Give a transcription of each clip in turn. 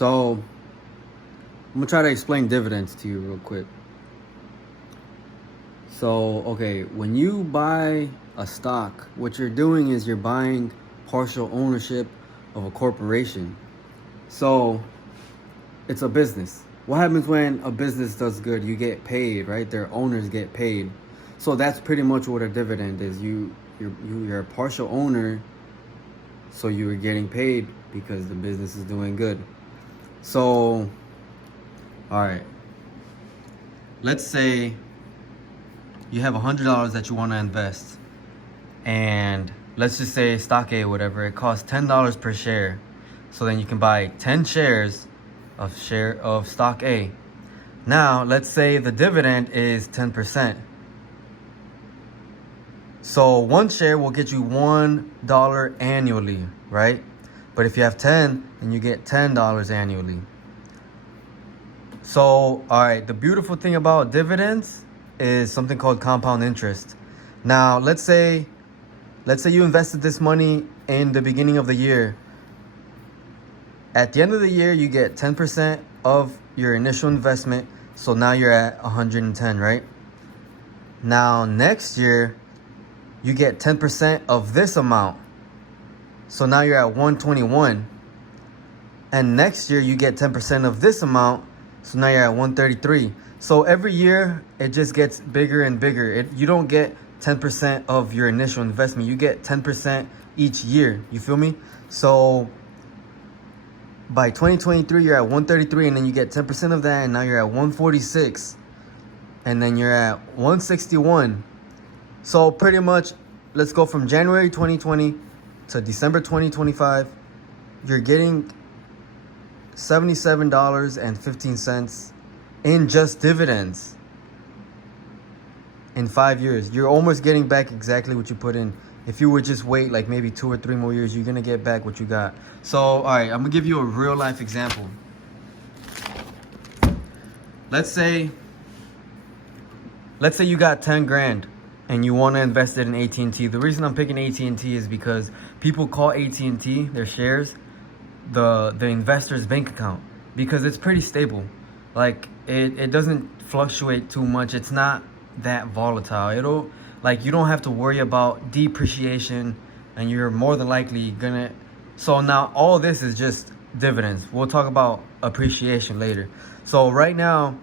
So I'm gonna try to explain dividends to you real quick. So, okay, when you buy a stock, what you're doing is you're buying partial ownership of a corporation. So it's a business. What happens when a business does good? You get paid, right? Their owners get paid. So that's pretty much what a dividend is. You're a partial owner, so you're getting paid because the business is doing good. So, all right. Let's say you have $100 that you want to invest, and let's just say stock A, whatever, it costs $10 per share. So then you can buy 10 shares of stock A. Now, let's say the dividend is 10%. So one share will get you $1 annually, right? But if you have 10, then you get $10 annually. So, all right, the beautiful thing about dividends is something called compound interest. Now, let's say you invested this money in the beginning of the year. At the end of the year, you get 10% of your initial investment. So now you're at 110, right? Now, next year, you get 10% of this amount. So now you're at 121. And next year, you get 10% of this amount. So now you're at 133. So every year, it just gets bigger and bigger. You don't get 10% of your initial investment. You get 10% each year. You feel me? So by 2023, you're at 133, and then you get 10% of that, and now you're at 146. And then you're at 161. So pretty much, let's go from January 2020 to December 2025. You're getting $77.15 in just dividends in 5 years. You're almost getting back exactly what you put in. If you would just wait like maybe 2 or 3 more years, you're gonna get back what you got. So, all right, I'm gonna give you a real life example. Let's say you got 10 grand and you want to invest it in AT&T. The reason I'm picking AT&T is because people call AT&T, their shares, the investor's bank account, because it's pretty stable. Like it doesn't fluctuate too much. It's not that volatile. You don't have to worry about depreciation, and you're more than likely gonna. So now all this is just dividends. We'll talk about appreciation later. So right now,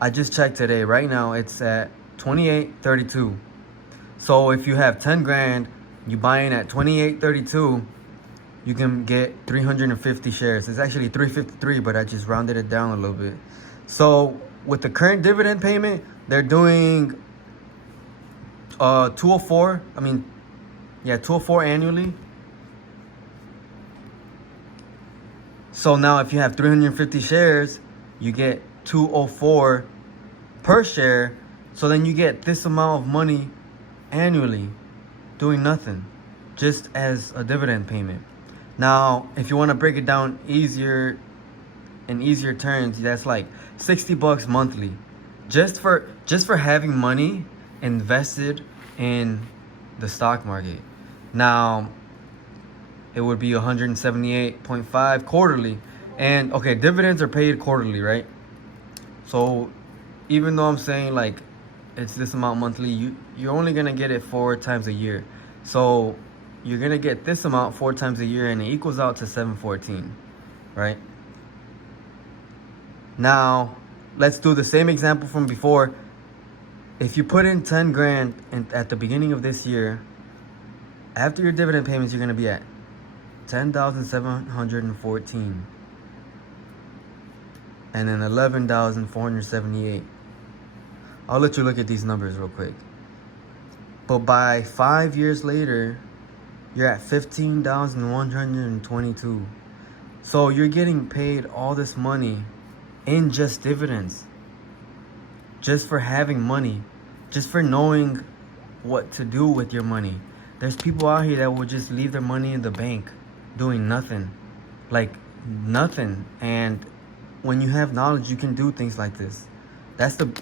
I just checked today. Right now it's at 28.32. So if you have 10 grand, you buy in at 28.32, you can get 350 shares. It's actually 353, but I just rounded it down a little bit. So with the current dividend payment, they're doing 204. 204 annually. So now if you have 350 shares, you get 204 per share. So then you get this amount of money annually doing nothing, just as a dividend payment. Now, if you want to break it down easier terms, that's like $60 monthly, just for having money invested in the stock market. Now, it would be 178.5 quarterly. And okay, dividends are paid quarterly, right? So even though I'm saying like it's this amount monthly, you're only gonna get it 4 times a year. So you're gonna get this amount 4 times a year, and it equals out to 714, right? Now, let's do the same example from before. If you put in 10 grand at the beginning of this year, after your dividend payments, you're gonna be at 10,714, and then 11,478. I'll let you look at these numbers real quick. But by 5 years later, you're at 15,122. So you're getting paid all this money in just dividends, just for having money, just for knowing what to do with your money. There's people out here that will just leave their money in the bank doing nothing, like nothing. And when you have knowledge, you can do things like this. That's the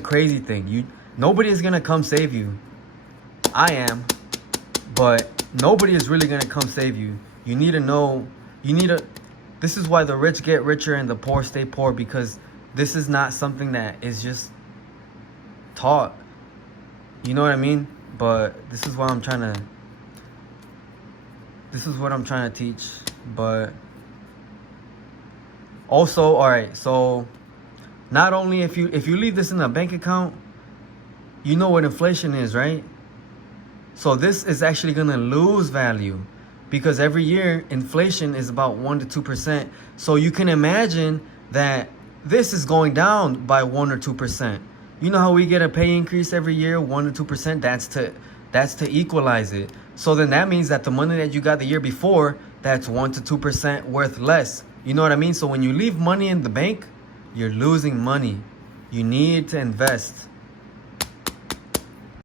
crazy thing. Nobody is gonna come save you. I am, but nobody is really gonna come save you. You need to know. You need to This is why the rich get richer and the poor stay poor, because this is not something that is just taught. You know what I mean? But this is what I'm trying to teach. But also, all right, so not only if you leave this in a bank account, you know what inflation is, right? So this is actually going to lose value, because every year inflation is about 1 to 2%. So you can imagine that this is going down by 1 or 2%. You know how we get a pay increase every year, 1 to 2%? That's to equalize it. So then that means that the money that you got the year before, that's 1 to 2% worth less. You know what I mean? So when you leave money in the bank, you're losing money. You need to invest.